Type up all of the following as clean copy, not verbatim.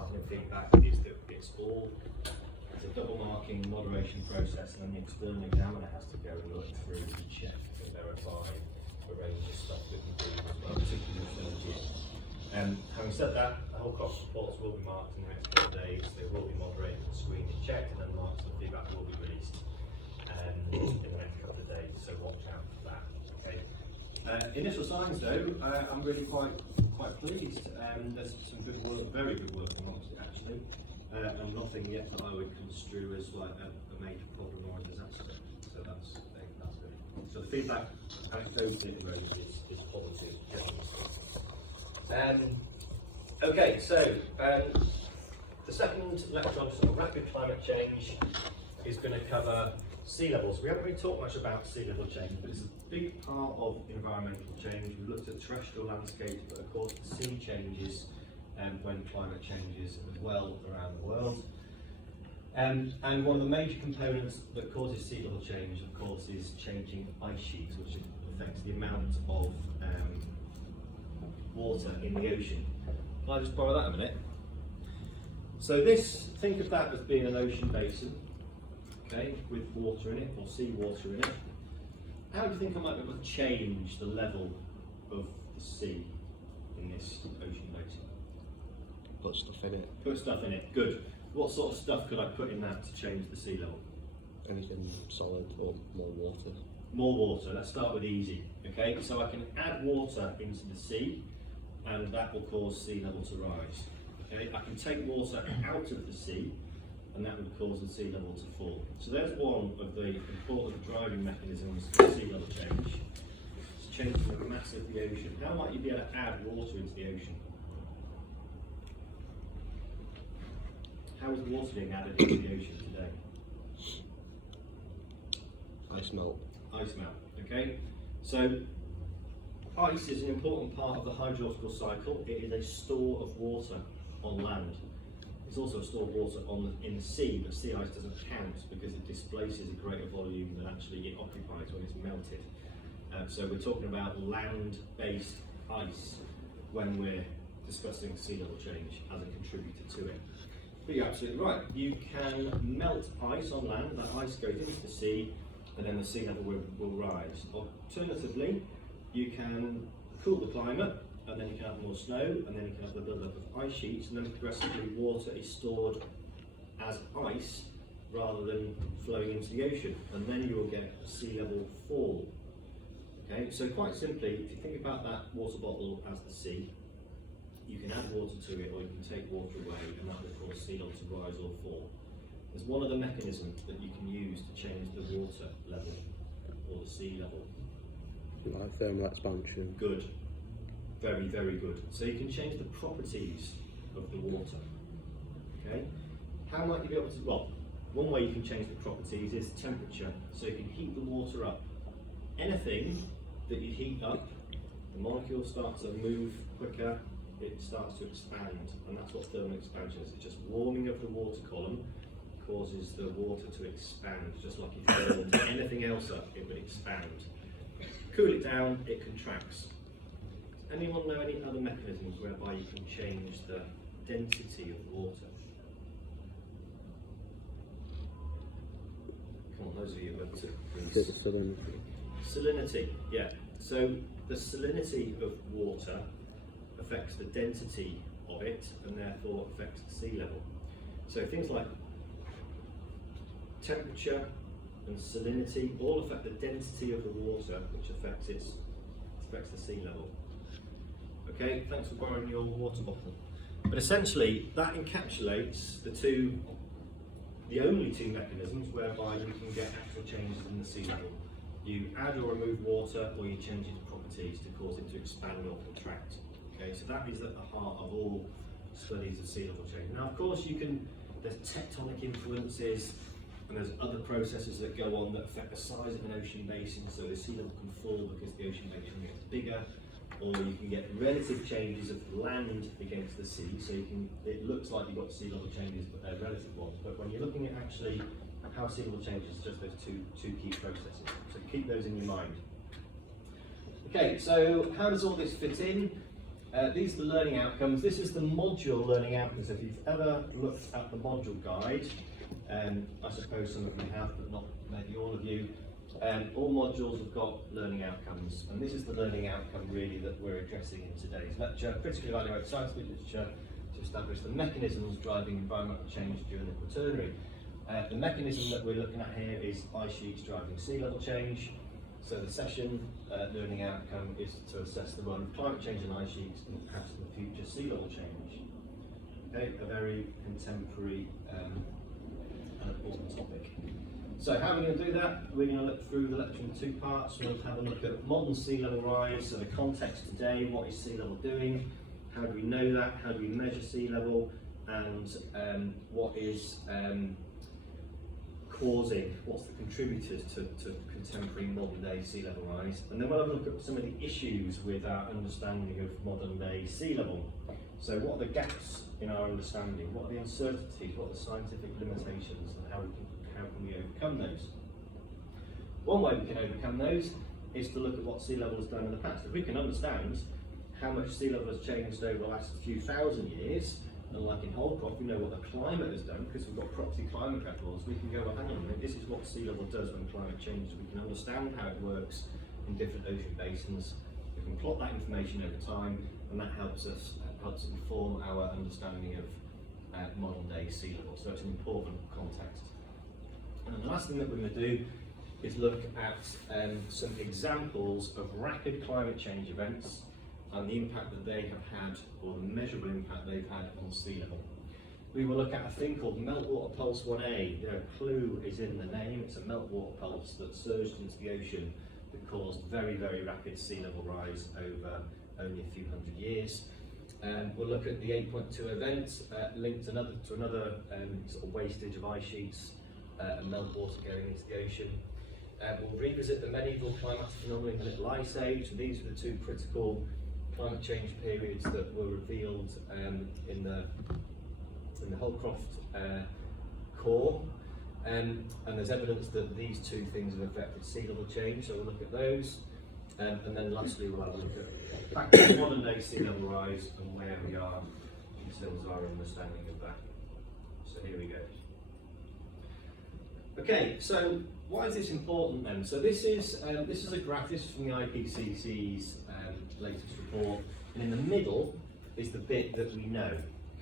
marking and feedback is that it's a double marking moderation process, and then the external examiner has to go and look through and check and verify a range of stuff that we do as well, particularly facilities. Having said that, the whole cost reports will be marked in the next couple of days. They will be moderated and screened and checked, and then marks and feedback will be released in the next couple of days, so watch out for that. Okay. Initial signs though, I'm really quite pleased. There's some good work, very good work amongst it actually, and nothing yet that I would construe as like a major problem or a disaster. So that's good. So the feedback anecdotally is positive. Okay, so the second lecture on sort of rapid climate change is going to cover sea levels. We haven't really talked much about sea level change, but it's a big part of environmental change. We've looked at terrestrial landscapes, but of course the sea changes when climate changes as well around the world. And one of the major components that causes sea level change, of course, is changing ice sheets, which affects the amount of water in the ocean. Can I just borrow that a minute? So think of that as being an ocean basin, okay, with water in it, or sea water in it. How do you think I might be able to change the level of the sea in this ocean basin? Put stuff in it. Put stuff in it, good. What sort of stuff could I put in that to change the sea level? Anything solid or more water. More water, let's start with easy. Okay, so I can add water into the sea, and that will cause sea level to rise. Okay, I can take water out of the sea, and that would cause the sea level to fall. So there's one of the important driving mechanisms for sea level change. It's changing the mass of the ocean. How might you be able to add water into the ocean? How is water being added into the ocean today? Ice melt. Ice melt, okay? So ice is an important part of the hydrological cycle. It is a store of water on land. It's also a store of water in the sea, but sea ice doesn't count because it displaces a greater volume than actually it occupies when it's melted. So we're talking about land-based ice when we're discussing sea level change as a contributor to it. But you're absolutely right. You can melt ice on land, that ice goes into the sea, and then the sea level will rise. Alternatively, you can cool the climate, and then you can have more snow, and then you can have the build-up of ice sheets, and then progressively water is stored as ice rather than flowing into the ocean, and then you will get a sea level fall. Okay, so quite simply, if you think about that water bottle as the sea, you can add water to it, or you can take water away, and that will cause sea level to rise or fall. There's one of the mechanisms that you can use to change the water level, or the sea level. Like thermal expansion. Good. Very, very good. So you can change the properties of the water. Okay? How might you be able to, well, one way you can change the properties is temperature. So you can heat the water up. Anything that you heat up, the molecules start to move quicker, it starts to expand, and that's what thermal expansion is. It's just warming of the water column causes the water to expand, just like if you warmed anything else up, it would expand. Cool it down, it contracts. Does anyone know any other mechanisms whereby you can change the density of water? Come on, those of you who have Salinity. Salinity, yeah. So the salinity of water affects the density of it, and therefore affects the sea level. So things like temperature and salinity all affect the density of the water, which affects the sea level. Okay, thanks for borrowing your water bottle. But essentially, that encapsulates the only two mechanisms whereby you can get actual changes in the sea level. You add or remove water, or you change its properties to cause it to expand or contract. Okay, so that is at the heart of all studies of sea level change. Now, of course, there's tectonic influences, and there's other processes that go on that affect the size of an ocean basin, so the sea level can fall because the ocean basin gets bigger, or you can get relative changes of land against the sea, so it looks like you've got sea level changes, but they're relative ones. But when you're looking at actually how sea level changes, it's just those two key processes. So keep those in your mind. Okay, so how does all this fit in? These are the learning outcomes. This is the module learning outcomes. If you've ever looked at the module guide, I suppose some of you have, but not maybe all of you, all modules have got learning outcomes, and this is the learning outcome really that we're addressing in today's lecture. Critically evaluate scientific literature to establish the mechanisms driving environmental change during the Quaternary. The mechanism that we're looking at here is ice sheets driving sea level change. So the session learning outcome is to assess the role of climate change in ice sheets and past and future sea level change. Okay, a very contemporary and important topic. So how are we going to do that? We're going to look through the lecture in two parts. We'll have a look at modern sea level rise, so the context today, what is sea level doing, how do we know that, how do we measure sea level, and what is causing, what's the contributors to contemporary modern day sea level rise. And then we'll have a look at some of the issues with our understanding of modern day sea level. So what are the gaps in our understanding, what are the uncertainties, what are the scientific limitations, and how can we overcome those? One way we can overcome those is to look at what sea level has done in the past. If we can understand how much sea level has changed over the last few thousand years, and like in Holcroft, we know what the climate has done because we've got proxy climate records. We can go, well, hang on a minute, this is what sea level does when climate changes. We can understand how it works in different ocean basins. We can plot that information over time, and that helps us inform our understanding of modern day sea level. So it's an important context. And the last thing that we're going to do is look at some examples of rapid climate change events and the impact that they have had, or the measurable impact they've had on sea level. We will look at a thing called meltwater pulse 1A. Clue is in the name. It's a meltwater pulse that surged into the ocean that caused very, very rapid sea level rise over only a few hundred years. We'll look at the 8.2 event linked to another sort of wastage of ice sheets and meltwater going into the ocean. We'll revisit the medieval climatic phenomena in the Little Ice Age. And these are the two critical climate change periods that were revealed in the Holcroft core. And there's evidence that these two things have affected sea level change, so we'll look at those. And then lastly we'll have a look at back to modern day sea level rise and where we are in terms of our understanding of that. So here we go. Okay, so why is this important then? So this is a graph. This is from the IPCC's latest report, and in the middle is the bit that we know.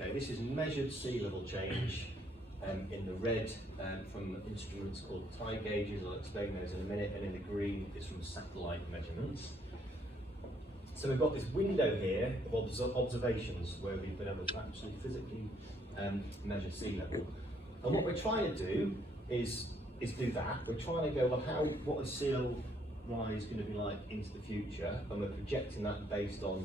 Okay, this is measured sea level change in the red from instruments called tide gauges. I'll explain those in a minute, and in the green is from satellite measurements. So we've got this window here of observations where we've been able to actually physically measure sea level. And what we're trying to do is do that. We're trying to go, well, what is sea level rise going to be like into the future? And we're projecting that based on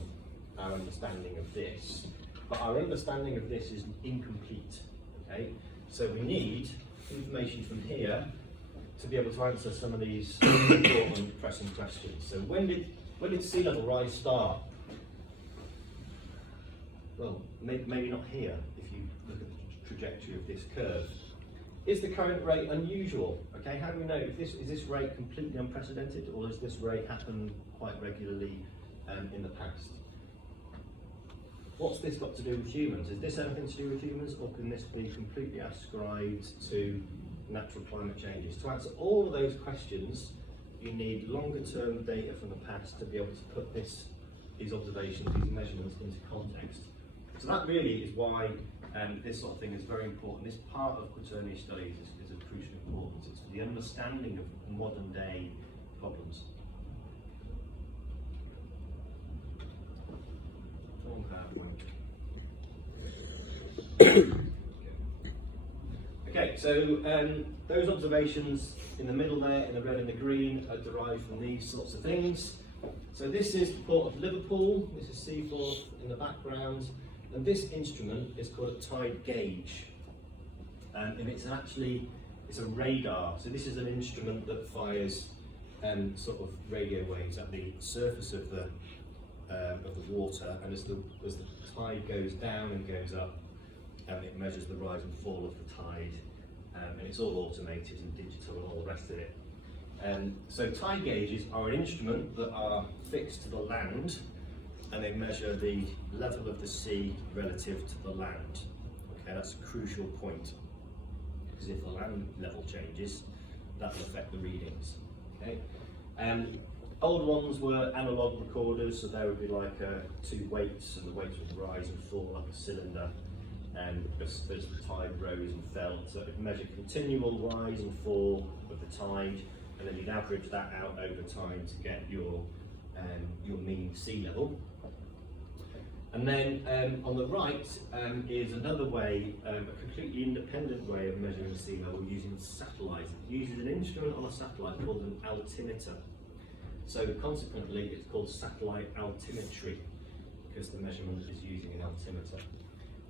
our understanding of this. But our understanding of this is incomplete. Okay, so we need information from here to be able to answer some of these important pressing questions. So when did sea level rise start? Well, maybe not here if you look at the trajectory of this curve. Is the current rate unusual? Okay, how do we know if is this rate completely unprecedented, or has this rate happened quite regularly in the past? What's this got to do with humans? Is this anything to do with humans, or can this be completely ascribed to natural climate changes? To answer all of those questions, you need longer term data from the past to be able to put these observations, these measurements into context. So that really is why this sort of thing is very important. This part of Quaternary studies is of crucial importance. It's for the understanding of modern day problems. Okay, so those observations in the middle there, in the red and the green, are derived from these sorts of things. So this is the port of Liverpool, this is Seaforth in the background, and this instrument is called a tide gauge. And it's a radar. So this is an instrument that fires sort of radio waves at the surface of the water, and as the tide goes down and goes up, it measures the rise and fall of the tide, and it's all automated and digital and all the rest of it. So tide gauges are an instrument that are fixed to the land, and they measure the level of the sea relative to the land. Okay, that's a crucial point, because if the land level changes, that will affect the readings. Okay, old ones were analog recorders, so there would be like two weights, and the weights would rise and fall like a cylinder, as the tide rose and fell. So it would measure continual rise and fall of the tide, and then you'd average that out over time to get your mean sea level. And then on the right is another way, a completely independent way of measuring sea level using satellites. It uses an instrument on a satellite called an altimeter. So consequently, it's called satellite altimetry, because the measurement is using an altimeter.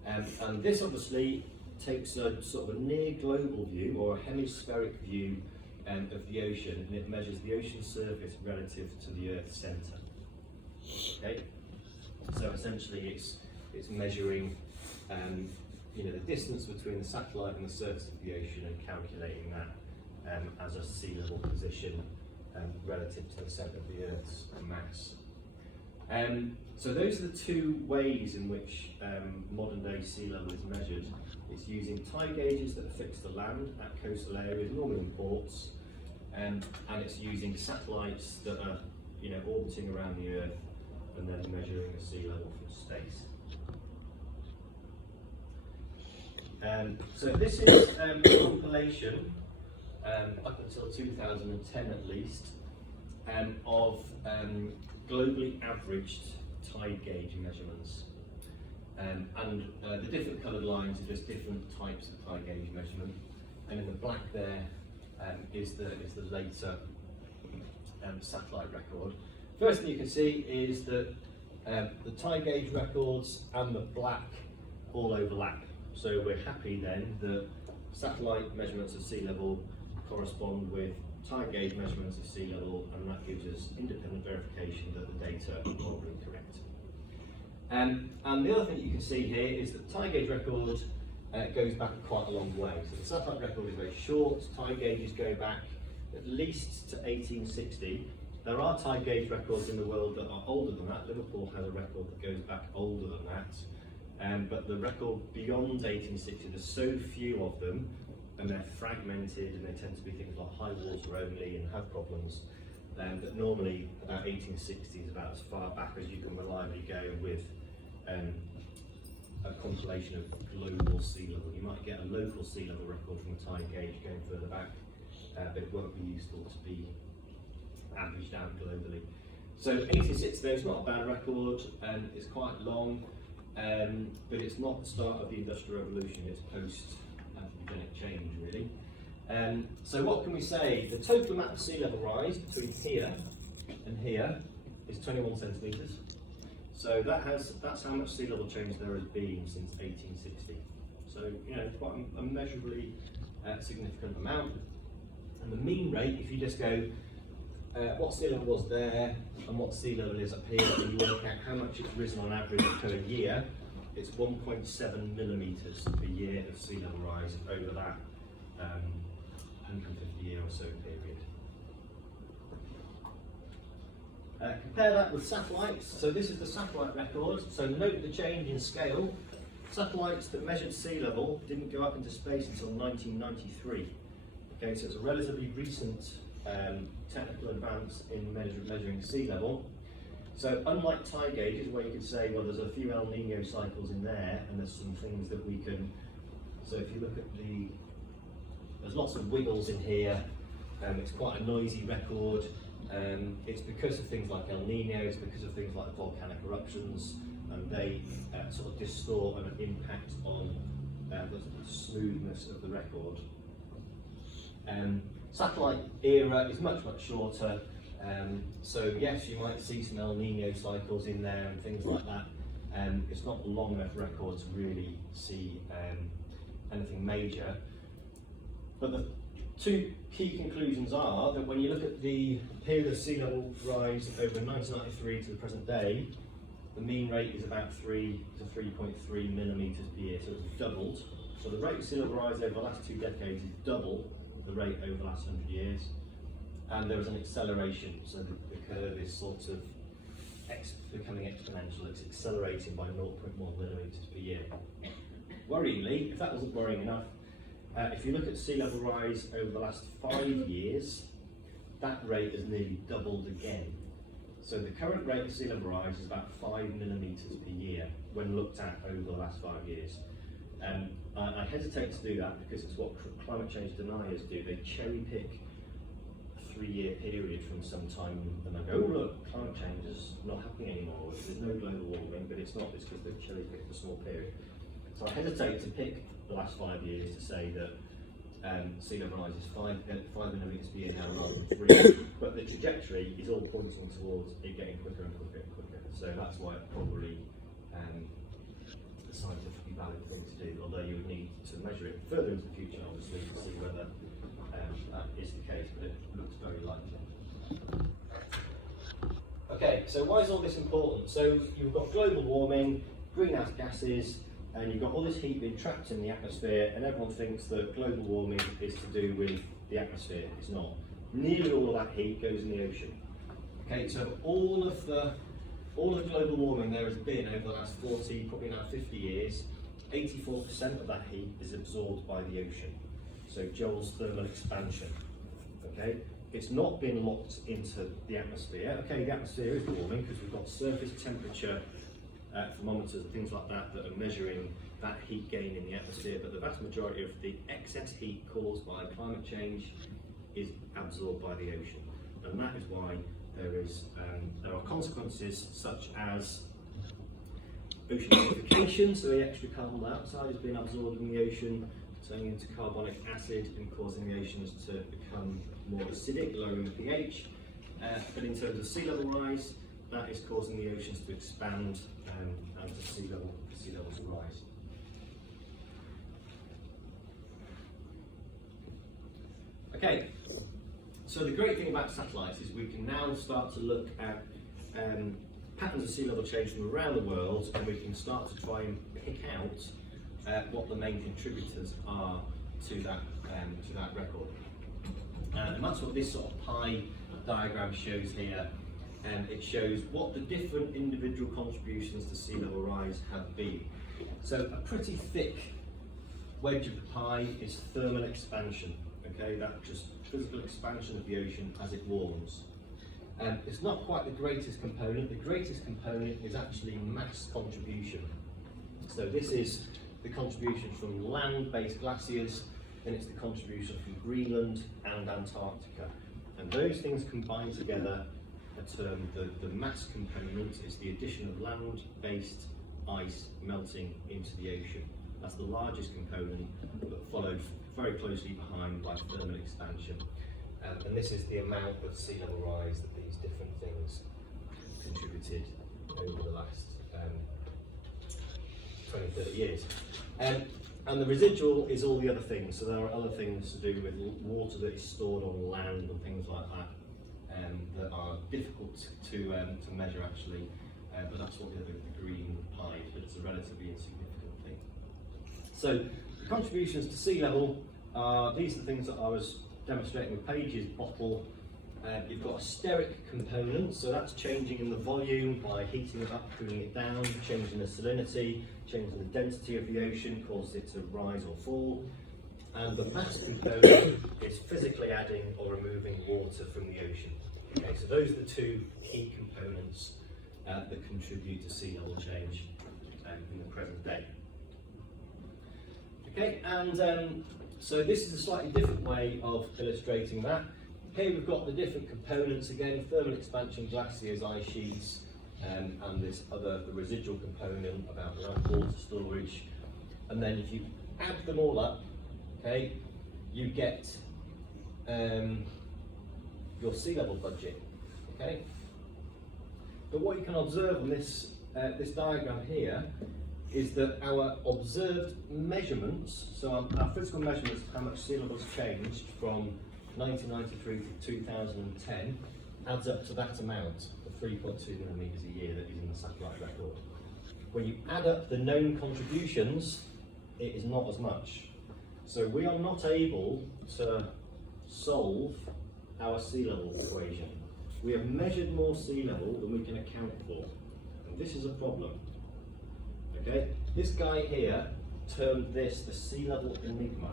And this obviously takes a sort of a near global view, or a hemispheric view of the ocean, and it measures the ocean surface relative to the Earth's centre. Okay, so essentially it's measuring the distance between the satellite and the surface of the ocean, and calculating that as a sea level position relative to the centre of the Earth's mass. So those are the two ways in which modern day sea level is measured. It's using tide gauges that are fixed to land at coastal areas, normally in ports, and it's using satellites that are orbiting around the Earth and then measuring the sea level from space. So this is a compilation up until 2010 at least of globally averaged tide gauge measurements, and the different coloured lines are just different types of tide gauge measurement, and in the black there is the later satellite record. First thing you can see is that the tide gauge records and the black all overlap, so we're happy then that satellite measurements of sea level correspond with tide gauge measurements of sea level, and that gives us independent verification that the data are probably correct. And the other thing you can see here is that the tide gauge record goes back quite a long way. So the satellite record is very short. Tide gauges go back at least to 1860. There are tide gauge records in the world that are older than that. Liverpool has a record that goes back older than that. But the record beyond 1860, there's so few of them, and they're fragmented, and they tend to be things like high water only and have problems. But normally about 1860 is about as far back as you can reliably go with a compilation of global sea level. You might get a local sea level record from a tide gauge going further back, but it won't be useful to be averaged out globally. So 1860 though is not a bad record, and it's quite long, but it's not the start of the Industrial Revolution, it's post-anthropogenic change really. So what can we say? The total amount of sea level rise between here and here is 21 centimetres. So that's how much sea level change there has been since 1860. So quite a measurably significant amount. And the mean rate, if you just go what sea level was there and what sea level is up here, and you work out how much it's risen on average per year, it's 1.7 millimetres per year of sea level rise over that 150 year or so period. Compare that with satellites. So this is the satellite record. So note the change in scale. Satellites that measured sea level didn't go up into space until 1993. Okay, so it's a relatively recent technical advance in measuring sea level. So unlike tide gauges, where you could say, well, there's a few El Nino cycles in there, and there's some things that we can. So if you look at there's lots of wiggles in here. It's quite a noisy record. It's because of things like El Nino, it's because of things like volcanic eruptions, and they sort of distort and impact on the smoothness of the record. Satellite era is much shorter, so yes, you might see some El Nino cycles in there and things like that. It's not a long enough record to really see anything major. But the two key conclusions are that when you look at the period of sea level rise over 1993 to the present day, the mean rate is about 3 to 3.3 millimetres per year, so it's doubled. So the rate of sea level rise over the last 2 decades is double the rate over the last 100 years. And there is an acceleration, so the curve is sort of becoming exponential. It's accelerating by 0.1 millimetres per year. Worryingly, if that wasn't worrying enough, if you look at sea level rise over the last 5 years, that rate has nearly doubled again. So the current rate of sea level rise is about 5 millimetres per year when looked at over the last 5 years. I hesitate to do that because it's what climate change deniers do. They cherry pick a 3-year period from some time and they go, oh look, climate change is not happening anymore. There's no global warming, but it's not. It's because they've cherry picked a small period. So I hesitate to pick the last 5 years to say that sea level rise is 5 millimetres per year now rather than 3, but the trajectory is all pointing towards it getting quicker and quicker and quicker. So that's why it's probably the scientifically valid thing to do, although you would need to measure it further into the future, obviously, to see whether that is the case, but it looks very likely. Okay, so why is all this important? So you've got global warming, greenhouse gases, and you've got all this heat being trapped in the atmosphere, and everyone thinks that global warming is to do with the atmosphere. It's not. Nearly all of that heat goes in the ocean. Okay, so all of the global warming there has been over the last 40, probably now 50 years, 84% of that heat is absorbed by the ocean. So Joel's thermal expansion. Okay, it's not been locked into the atmosphere. Okay, the atmosphere is warming because we've got surface temperature thermometers and things like that that are measuring that heat gain in the atmosphere, but the vast majority of the excess heat caused by climate change is absorbed by the ocean, and that is why there are consequences such as ocean acidification, so the extra carbon dioxide is being absorbed in the ocean, turning into carbonic acid and causing the oceans to become more acidic, lowering the pH. But in terms of sea level rise, that is causing the oceans to expand and the sea level to rise. Okay, so the great thing about satellites is we can now start to look at patterns of sea level change from around the world, and we can start to try and pick out what the main contributors are to that record. And that's what this sort of pie diagram shows here. It shows what the different individual contributions to sea level rise have been. So a pretty thick wedge of the pie is thermal expansion. Okay, that's just physical expansion of the ocean as it warms. It's not quite the greatest component. The greatest component is actually mass contribution. So this is the contribution from land-based glaciers, and it's the contribution from Greenland and Antarctica. And those things combined together are termed the mass component is the addition of land-based ice melting into the ocean. That's the largest component, but followed very closely behind by thermal expansion. And this is the amount of sea level rise that these different things contributed over the last 20, 30 years. And the residual is all the other things. So there are other things to do with water that is stored on land and things like that that are difficult to measure actually, but that's what the green pie is, but it's a relatively insignificant thing. So the contributions to sea level are, these are the things that I was demonstrating with Paige's bottle. You've got a steric component, so that's changing in the volume by heating it up, cooling it down, changing the salinity, changing the density of the ocean, causes it to rise or fall. And the mass component is physically adding or removing water from the ocean. Okay, so those are the two key components that contribute to sea level change in the present day. Okay, and so this is a slightly different way of illustrating that. Here we've got the different components again: thermal expansion, glaciers, ice sheets, and this the residual component about water storage. And then if you add them all up, okay, you get your sea level budget. Okay, but what you can observe on this this diagram here is that our observed measurements, so our physical measurements of how much sea level has changed from 1993 to 2010, adds up to that amount of 3.2 millimetres a year that is in the satellite record. When you add up the known contributions, it is not as much. So we are not able to solve our sea level equation. We have measured more sea level than we can account for. And this is a problem. Okay? This guy here termed this the sea level enigma.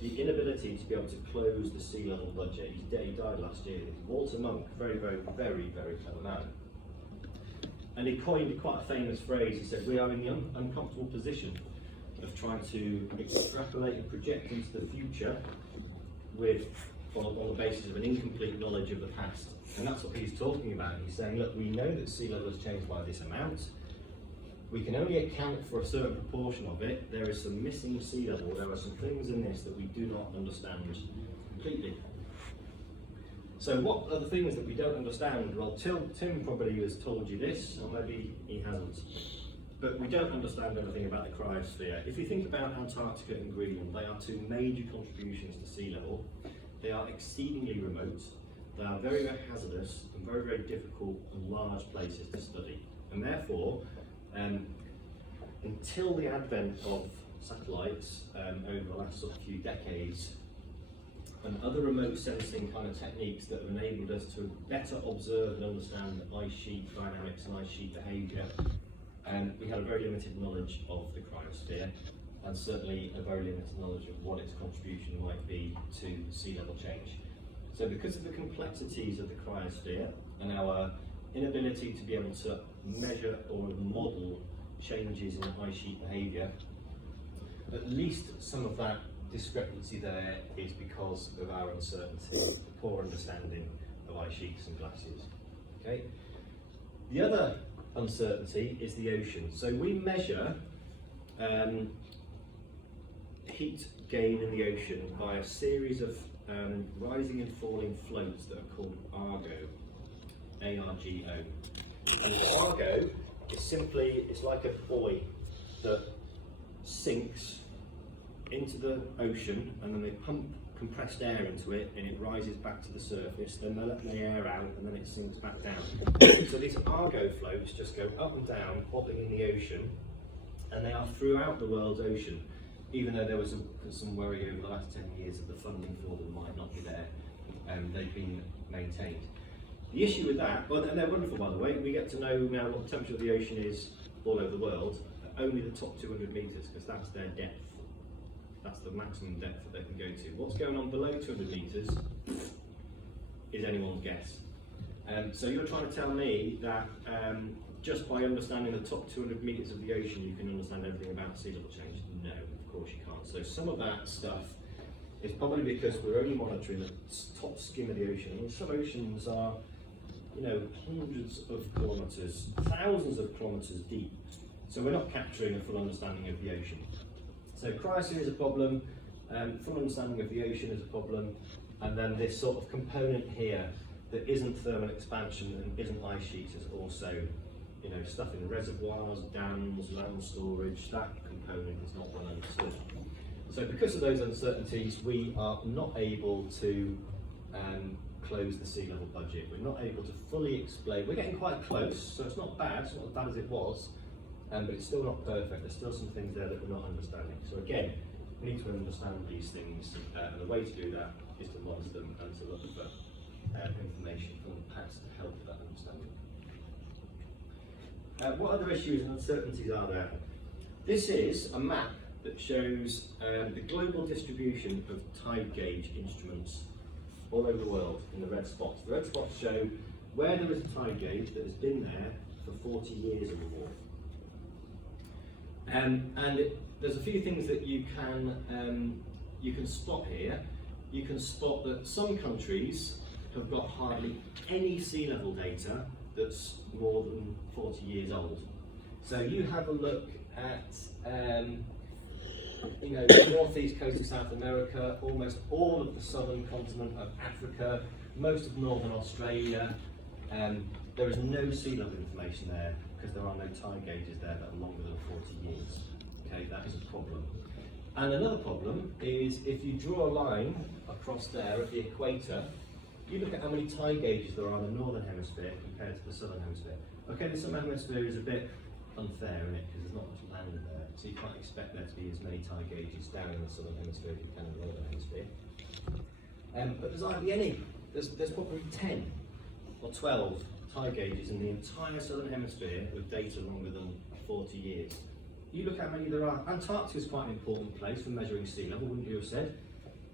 The inability to be able to close the sea level budget. He died last year. Walter Monk, very, very, very, very clever man. And he coined quite a famous phrase. He said, we are in the uncomfortable position of trying to extrapolate and project into the future on the basis of an incomplete knowledge of the past. And that's what he's talking about. He's saying, look, we know that sea level has changed by this amount. We can only account for a certain proportion of it. There is some missing sea level. There are some things in this that we do not understand completely. So what are the things that we don't understand? Well, Tim probably has told you this, or maybe he hasn't. But we don't understand anything about the cryosphere. If you think about Antarctica and Greenland, they are two major contributions to sea level. They are exceedingly remote. They are very, very hazardous and very, very difficult and large places to study. And therefore, until the advent of satellites over the last sort of few decades, and other remote sensing kind of techniques that have enabled us to better observe and understand ice sheet dynamics and ice sheet behaviour, we had a very limited knowledge of the cryosphere, and certainly a very limited knowledge of what its contribution might be to sea level change. So because of the complexities of the cryosphere and our inability to be able to measure or model changes in ice sheet behaviour, at least some of that discrepancy there is because of our uncertainty, the poor understanding of ice sheets and glaciers. Okay? The other uncertainty is the ocean. So we measure heat gain in the ocean by a series of rising and falling floats that are called Argo, A-R-G-O. And Argo is simply, it's like a buoy that sinks into the ocean, and then they pump compressed air into it, and it rises back to the surface. Then they let the air out, and then it sinks back down. So these Argo floats just go up and down, bobbing in the ocean, and they are throughout the world's ocean. Even though there was some worry over the last 10 years that the funding for them might not be there, they've been maintained. The issue with that, well, and they're wonderful by the way. We get to know now what the temperature of the ocean is all over the world. Only the top 200 metres, because that's their depth. That's the maximum depth that they can go to. What's going on below 200 metres is anyone's guess. So you're trying to tell me that just by understanding the top 200 metres of the ocean, you can understand everything about sea level change? No, of course you can't. So some of that stuff is probably because we're only monitoring the top skim of the ocean. I mean, some oceans are, you know, hundreds of kilometres, thousands of kilometres deep. So we're not capturing a full understanding of the ocean. So cryosphere is a problem, full understanding of the ocean is a problem, and then this sort of component here that isn't thermal expansion and isn't ice sheets is also, you know, stuff in reservoirs, dams, land storage. That component is not well understood. So because of those uncertainties, we are not able to close the sea level budget. We're not able to fully explain. We're getting quite close, so it's not bad. It's not as bad as it was. But it's still not perfect. There's still some things there that we're not understanding. So again, we need to understand these things, and the way to do that is to monitor them and to look for information from the past to help with that understanding. What other issues and uncertainties are there? This is a map that shows the global distribution of tide gauge instruments all over the world in the red spots. The red spots show where there is a tide gauge that has been there for 40 years or more. There's a few things that you can spot here. You can spot that some countries have got hardly any sea level data that's more than 40 years old. So you have a look at you know, the northeast coast of South America, almost all of the southern continent of Africa, most of northern Australia. There is no sea level information there, because there are no tide gauges there that are longer than 40 years. Okay, that is a problem. And another problem is if you draw a line across there at the equator, you look at how many tide gauges there are in the northern hemisphere compared to the southern hemisphere. Okay, the southern hemisphere is a bit unfair, isn't it? Because there's not much land there, so you can't expect there to be as many tide gauges down in the southern hemisphere as you can in the northern hemisphere. But there's hardly any. There's probably 10. or 12 tide gauges in the entire southern hemisphere with data longer than 40 years. You look how many there are. Antarctica is quite an important place for measuring sea level, wouldn't you have said?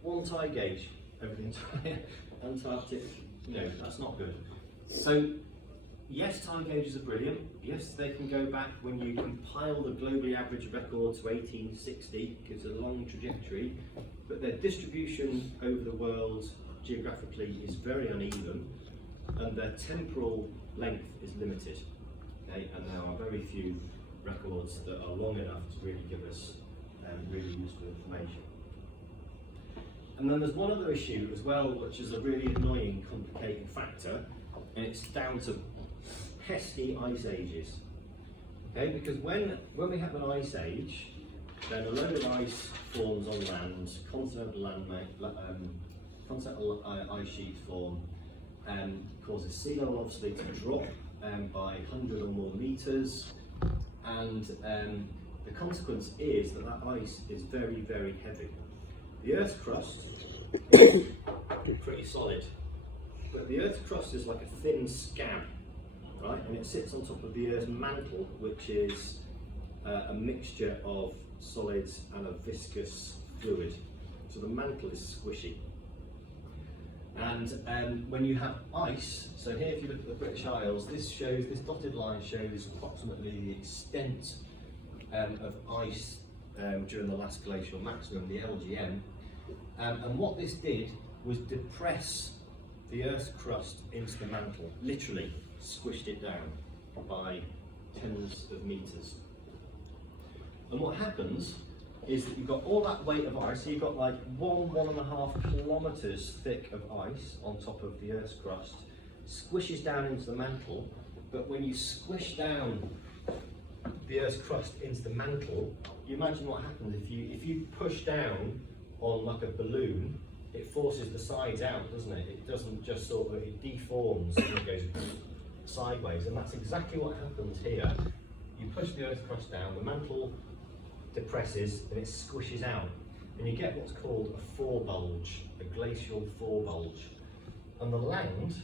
One tide gauge over the entire Antarctic. No, that's not good. So, yes, tide gauges are brilliant. Yes, they can go back when you compile the globally average record to 1860, gives a long trajectory, but their distribution over the world geographically is very uneven, and their temporal length is limited. Okay, and there are very few records that are long enough to really give us really useful information. And then there's one other issue as well, which is a really annoying, complicating factor, and it's down to pesky ice ages. Okay, because when we have an ice age, then a load of ice forms on land, continental ice sheets form, causes sea level obviously to drop by 100 or more metres, and the consequence is that that ice is very, very heavy. The Earth's crust is pretty solid, but the Earth's crust is like a thin scab, right? And it sits on top of the Earth's mantle, which is a mixture of solids and a viscous fluid. So the mantle is squishy. And when you have ice, so here if you look at the British Isles, this dotted line shows approximately the extent of ice during the last glacial maximum, the LGM. And what this did was depress the Earth's crust into the mantle, literally squished it down by tens of metres. And what happens is that you've got all that weight of ice, so you've got like 1.5 kilometres thick of ice on top of the Earth's crust, squishes down into the mantle, but when you squish down the Earth's crust into the mantle, you imagine what happens if you push down on like a balloon, it forces the sides out, doesn't it? It doesn't just sort of, it deforms and it goes sideways, and that's exactly what happens here. You push the Earth's crust down, the mantle depresses and it squishes out, and you get what's called a forebulge, a glacial forebulge. And the land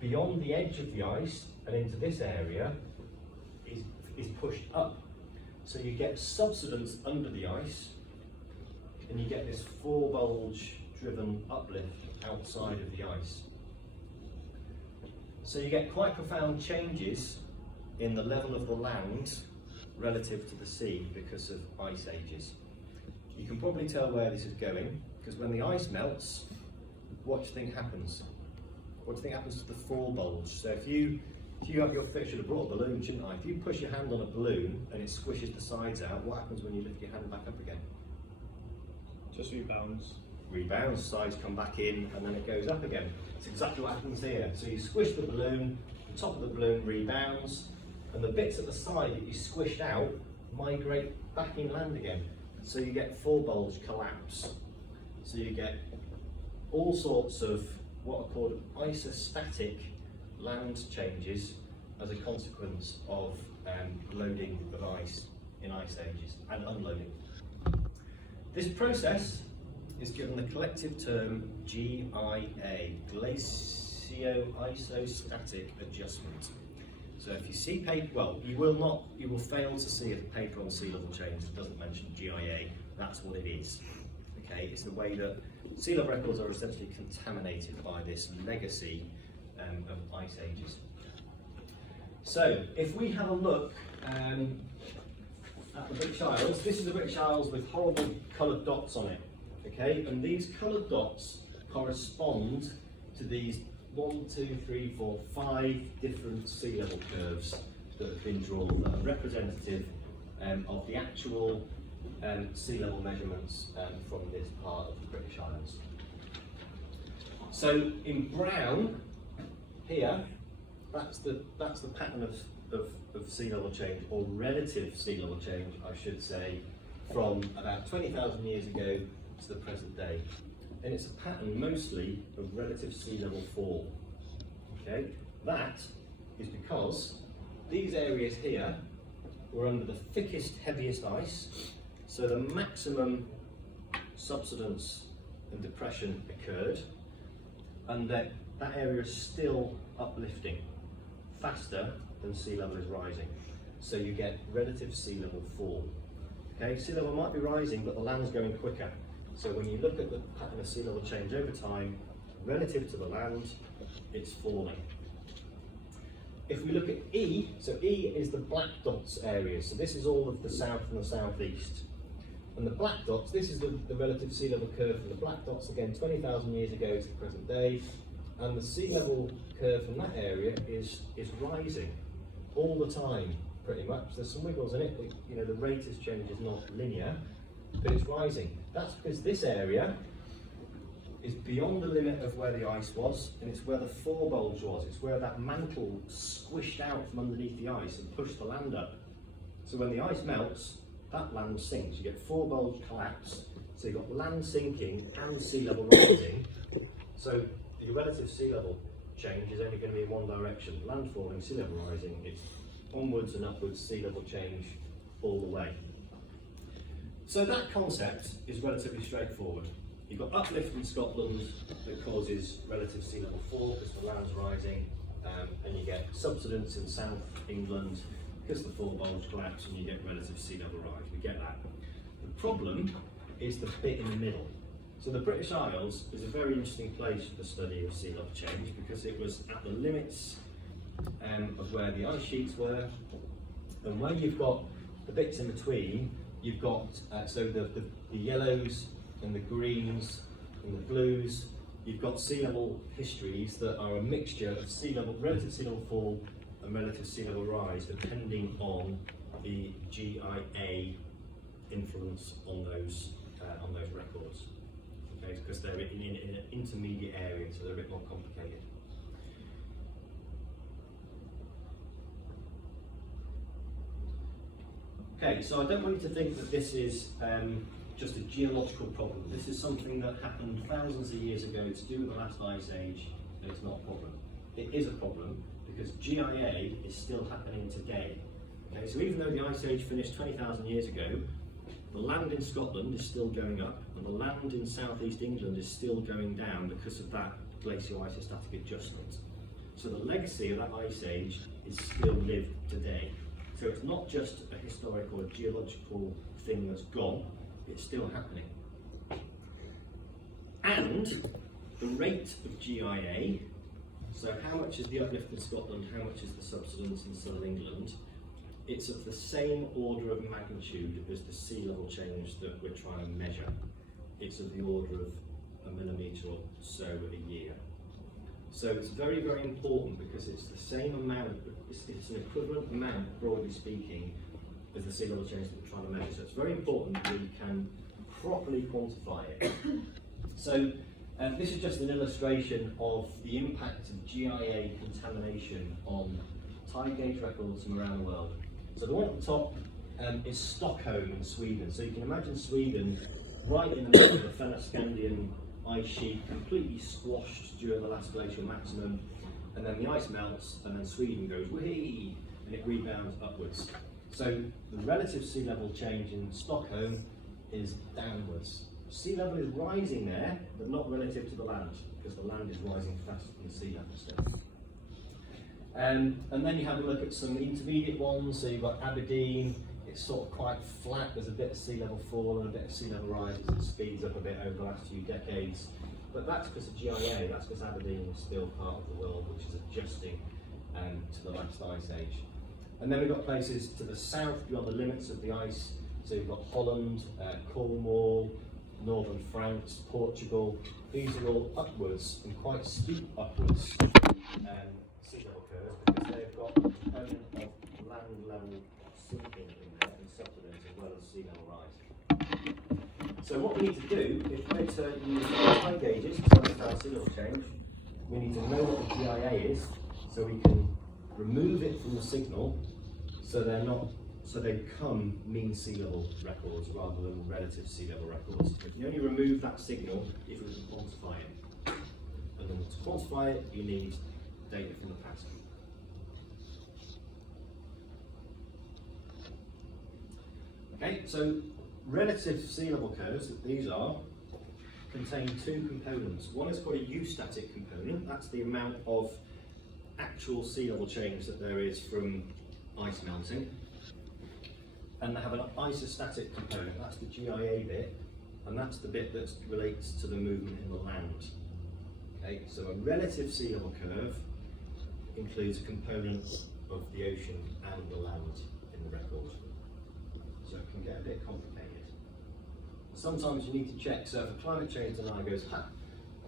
beyond the edge of the ice and into this area is pushed up. So you get subsidence under the ice, and you get this forebulge driven uplift outside of the ice. So you get quite profound changes in the level of the land relative to the sea because of ice ages. You can probably tell where this is going, because when the ice melts, what do you think happens? What do you think happens to the forebulge? So if you have your fish, should have brought a balloon, shouldn't I? If you push your hand on a balloon and it squishes the sides out, what happens when you lift your hand back up again? Just rebounds. Rebounds, sides come back in, and then it goes up again. It's exactly what happens here. So you squish the balloon, the top of the balloon rebounds, and the bits at the side that you squished out migrate back inland again. So you get forebulge collapse. So you get all sorts of what are called isostatic land changes as a consequence of loading of ice in ice ages and unloading. This process is given the collective term GIA, glacio-isostatic adjustment. So if you see paper, well, you will fail to see a paper on sea level change that doesn't mention GIA. That's what it is. Okay, it's the way that sea level records are essentially contaminated by this legacy of ice ages. So if we have a look at the British Isles, this is the British Isles with horrible coloured dots on it. Okay, and these coloured dots correspond to these 1, 2, 3, 4, 5 different sea level curves that have been drawn that are representative of the actual sea level measurements from this part of the British Isles. So in brown here, that's the pattern of sea level change, or relative sea level change, I should say, from about 20,000 years ago to the present day. And it's a pattern mostly of relative sea level fall. Okay, that is because these areas here were under the thickest, heaviest ice, so the maximum subsidence and depression occurred, and that that area is still uplifting faster than sea level is rising. So you get relative sea level fall. Okay, sea level might be rising, but the land's going quicker. So when you look at the pattern of sea level change over time, relative to the land, it's falling. If we look at E, so E is the black dots area. So this is all of the south and the southeast. And the black dots, this is the relative sea level curve from the black dots, again, 20,000 years ago to the present day. And the sea level curve from that area is rising all the time, pretty much. There's some wiggles in it, but, you know, the rate of change is not linear, but it's rising. That's because this area is beyond the limit of where the ice was, and it's where the forebulge was. It's where that mantle squished out from underneath the ice and pushed the land up. So when the ice melts, that land sinks. You get forebulge collapse, so you've got land sinking and sea level rising. So the relative sea level change is only going to be in one direction. Land falling, sea level rising, it's onwards and upwards sea level change all the way. So that concept is relatively straightforward. You've got uplift in Scotland that causes relative sea level fall because the land's rising, and you get subsidence in South England because the forebulge collapse and you get relative sea level rise. We get that. The problem is the bit in the middle. So the British Isles is a very interesting place for the study of sea level change because it was at the limits of where the ice sheets were, and where you've got the bits in between, you've got so the yellows and the greens and the blues, you've got sea level histories that are a mixture of sea level, relative sea level fall and relative sea level rise, depending on the GIA influence on those records. Okay, because they're in an intermediate area, so they're a bit more complicated. Okay, so I don't want you to think that this is just a geological problem. This is something that happened thousands of years ago to do with the last ice age, and it's not a problem. It is a problem because GIA is still happening today. Okay, so even though the ice age finished 20,000 years ago, the land in Scotland is still going up, and the land in southeast England is still going down because of that glacial isostatic adjustment. So the legacy of that ice age is still lived today. So it's not just a historical or geological thing that's gone, it's still happening. And the rate of GIA, so how much is the uplift in Scotland, how much is the subsidence in southern England, it's of the same order of magnitude as the sea level change that we're trying to measure. It's of the order of a millimetre or so a year. So it's very, very important because it's the same amount, it's an equivalent amount, broadly speaking, as the sea level change that we're trying to measure. So it's very important that we can properly quantify it. So this is just an illustration of the impact of GIA contamination on tide gauge records from around the world. So the one at the top is Stockholm in Sweden. So you can imagine Sweden right in the middle of the Fennoscandian ice sheet, completely squashed during the last glacial maximum, and then the ice melts, and then Sweden goes whee, and it rebounds upwards. So the relative sea level change in Stockholm is downwards. Sea level is rising there, but not relative to the land, because the land is rising faster than the sea level still. And then you have a look at some intermediate ones. So you've got Aberdeen, it's sort of quite flat, there's a bit of sea level fall and a bit of sea level rise as it speeds up a bit over the last few decades. But that's because of GIA, that's because Aberdeen is still part of the world which is adjusting to the last ice age. And then we've got places to the south beyond the limits of the ice. So you've got Holland, Cornwall, northern France, Portugal. These are all upwards and quite steep upwards sea level curves because they've got a component of land level sinking in there and subsidence as well as sea level rise. So what we need to do, if we're to use tide gauges to understand sea level change, we need to know what the GIA is so we can remove it from the signal so they become mean sea level records rather than relative sea level records. We can only remove that signal if we can quantify it. And then to quantify it, you need data from the past. Okay, so relative sea level curves, these are, contain two components. One is called a eustatic component, that's the amount of actual sea level change that there is from ice melting. And they have an isostatic component, that's the GIA bit, and that's the bit that relates to the movement in the land. Okay, so a relative sea level curve includes a component of the ocean and the land in the record. So it can get a bit complicated. Sometimes you need to check, so if a climate change denier goes,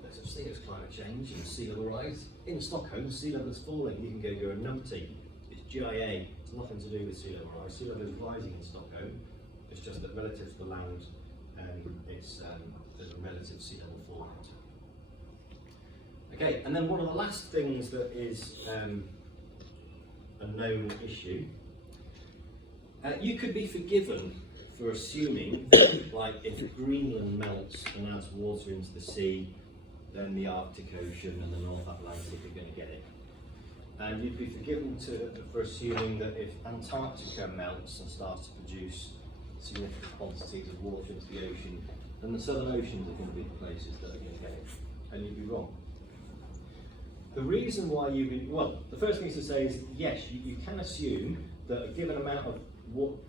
let's see it's climate change and sea level rise. In Stockholm, sea level is falling, you can go, you're a numpty. It's GIA, it's nothing to do with sea level rise. Sea level is rising in Stockholm, it's just that relative to the land, there's a relative sea level fall. Okay, and then one of the last things that is a known issue, you could be forgiven for assuming, like, if Greenland melts and adds water into the sea, then the Arctic Ocean and the North Atlantic are going to get it. And you'd be forgiven for assuming that if Antarctica melts and starts to produce significant quantities of water into the ocean, then the Southern Oceans are going to be the places that are going to get it. And you'd be wrong. The reason why the first thing to say is, yes, you can assume that a given amount of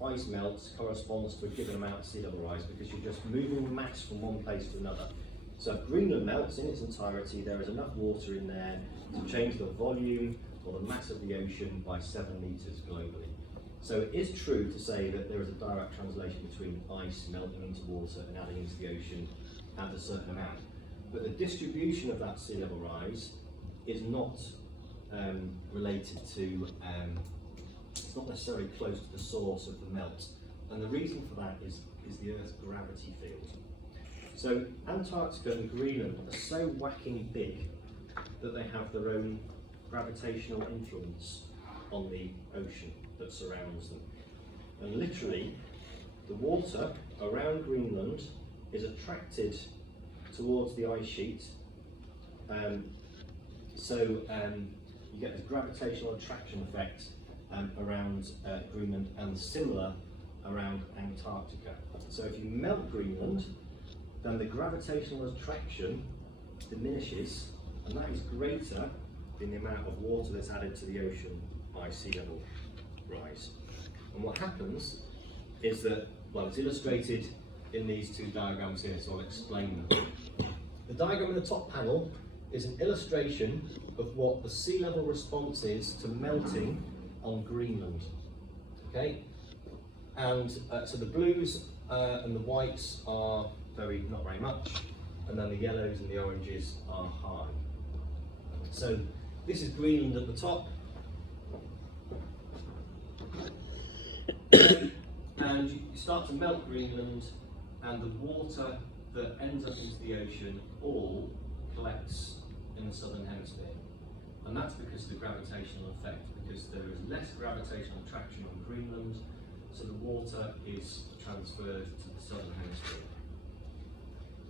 ice melts corresponds to a given amount of sea level rise, because you're just moving mass from one place to another. So if Greenland melts in its entirety, there is enough water in there to change the volume or the mass of the ocean by 7 metres globally. So it is true to say that there is a direct translation between ice melting into water and adding into the ocean at a certain amount. But the distribution of that sea level rise is not related to, it's not necessarily close to the source of the melt. And the reason for that is the Earth's gravity field. So Antarctica and Greenland are so whacking big that they have their own gravitational influence on the ocean that surrounds them. And literally, the water around Greenland is attracted towards the ice sheet. You get this gravitational attraction effect around Greenland, and similar around Antarctica. So if you melt Greenland, then the gravitational attraction diminishes, and that is greater than the amount of water that's added to the ocean by sea level rise. And what happens is that, well, it's illustrated in these two diagrams here, so I'll explain them. The diagram in the top panel is an illustration of what the sea level response is to melting on Greenland. Okay, and so the blues and the whites are not very much, and then the yellows and the oranges are high. So this is Greenland at the top, and you start to melt Greenland, and the water that ends up into the ocean all collects in the southern hemisphere. And that's because of the gravitational effect, because there is less gravitational attraction on Greenland, so the water is transferred to the southern hemisphere.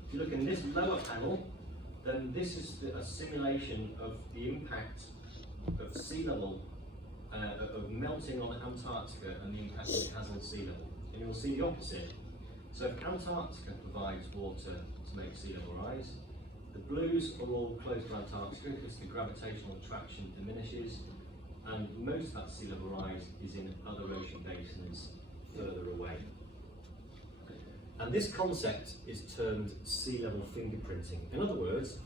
If you look in this lower panel, then this is a simulation of the impact of sea level, of melting on Antarctica and the impact it has on sea level. And you'll see the opposite. So if Antarctica provides water to make sea level rise, the blues are all close to Antarctica because the gravitational attraction diminishes, and most of that sea level rise is in other ocean basins further away. And this concept is termed sea level fingerprinting. In other words,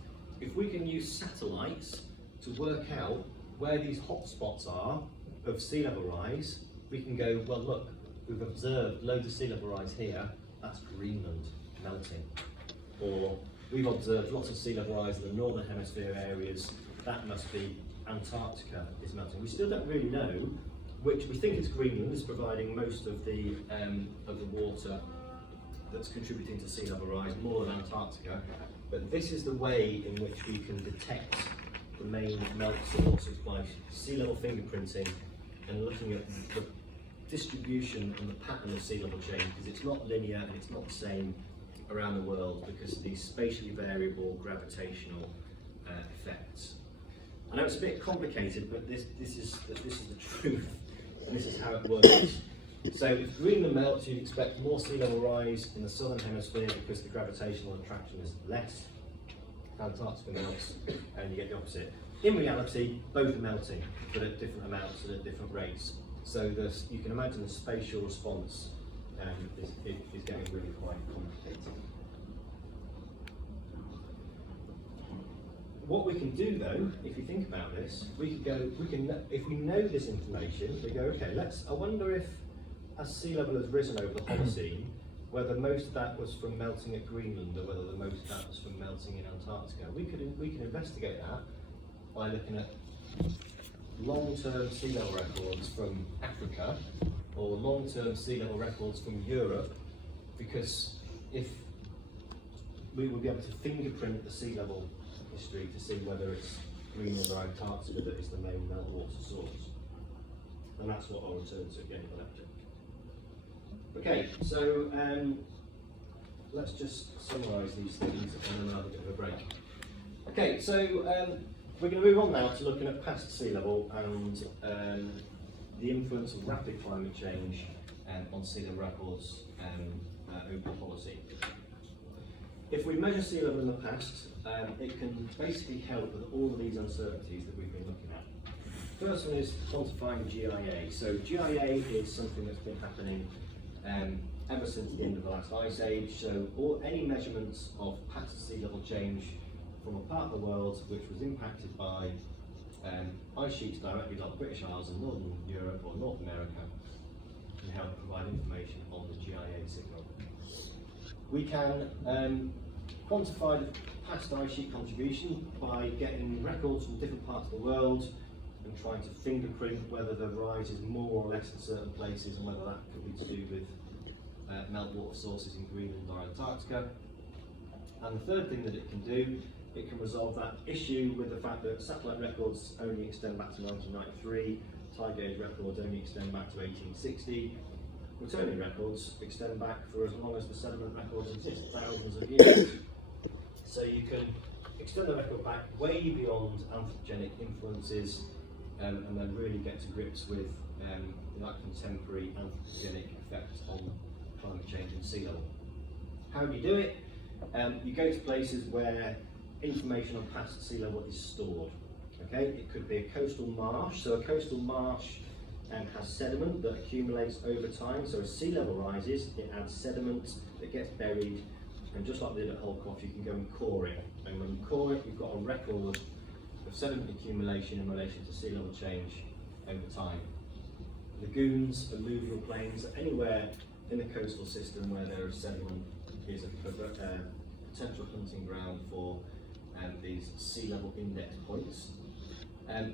if we can use satellites to work out where these hotspots are of sea level rise, we can go, well look, we've observed loads of sea level rise here, that's Greenland melting. Or we've observed lots of sea level rise in the northern hemisphere areas, that must be Antarctica is melting. We still don't really know which. We think it's Greenland is providing most of the water that's contributing to sea level rise, more than Antarctica, but this is the way in which we can detect the main melt sources by sea level fingerprinting and looking at the distribution and the pattern of sea level change, because it's not linear and it's not the same around the world because of these spatially variable gravitational effects. I know it's a bit complicated, but this is the truth, and this is how it works. So if Greenland melts, you'd expect more sea level rise in the southern hemisphere because the gravitational attraction is less. Antarctica melts, and you get the opposite. In reality, both are melting, but at different amounts and at different rates. So you can imagine the spatial response is getting really quite complicated. What we can do though, if you think about this, if we know this information, we go, okay, I wonder if as sea level has risen over the Holocene, whether most of that was from melting at Greenland or whether the most of that was from melting in Antarctica. We can investigate that by looking at long-term sea level records from Africa or long-term sea level records from Europe, because if we will be able to fingerprint the sea level history to see whether it's Greenland or Antarctica that is the main meltwater source. And that's what I'll return to again in the lecture. Okay, so let's just summarise these things and then we'll have a bit of a break. Okay, so we're going to move on now to looking at past sea level and the influence of rapid climate change on sea level records over the Holocene. If we measure sea level in the past, it can basically help with all of these uncertainties that we've been looking at. First one is quantifying GIA. So GIA is something that's been happening ever since the end of the last ice age. So any measurements of past sea level change from a part of the world which was impacted by ice sheets directly like the British Isles and Northern Europe or North America can help provide information on the GIA signal. We can quantify the past ice sheet contribution by getting records from different parts of the world and trying to fingerprint whether the rise is more or less in certain places and whether that could be to do with meltwater sources in Greenland or Antarctica. And the third thing that it can do, it can resolve that issue with the fact that satellite records only extend back to 1993, tide gauge records only extend back to 1860, returning records extend back for as long as the sediment records exist, thousands of years. So you can extend the record back way beyond anthropogenic influences and then really get to grips with that contemporary anthropogenic effect on climate change and sea level. How do you do it? You go to places where information on past sea level is stored. Okay, it could be a coastal marsh. So a coastal marsh has sediment that accumulates over time. So as sea level rises, it adds sediment that gets buried, and just like we did at Holcroft, you can go and core it. And when you core it, you've got a record of sediment accumulation in relation to sea level change over time. Lagoons, alluvial plains, anywhere in the coastal system where there is sediment is a potential hunting ground for these sea level index points.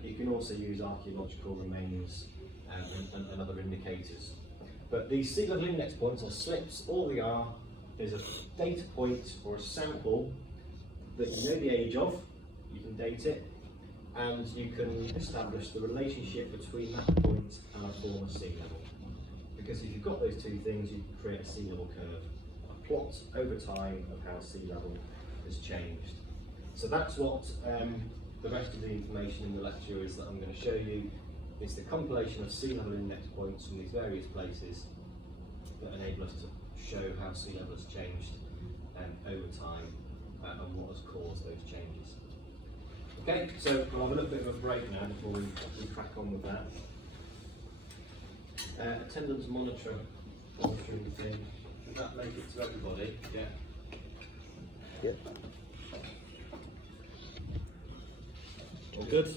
You can also use archaeological remains and other indicators. But these sea level index points or slips, all they are is a data point or a sample that you know the age of, you can date it, and you can establish the relationship between that point and a former sea level. Because if you've got those two things, you can create a sea level curve, a plot over time of how sea level has changed. So that's what the rest of the information in the lecture is that I'm going to show you. It's the compilation of sea level index points from these various places that enable us to show how sea level has changed over time and what has caused those changes. Okay, so we'll have a little bit of a break now before we crack on with that. Attendance monitoring thing. Should that make it to everybody? Yeah. Yep. All good?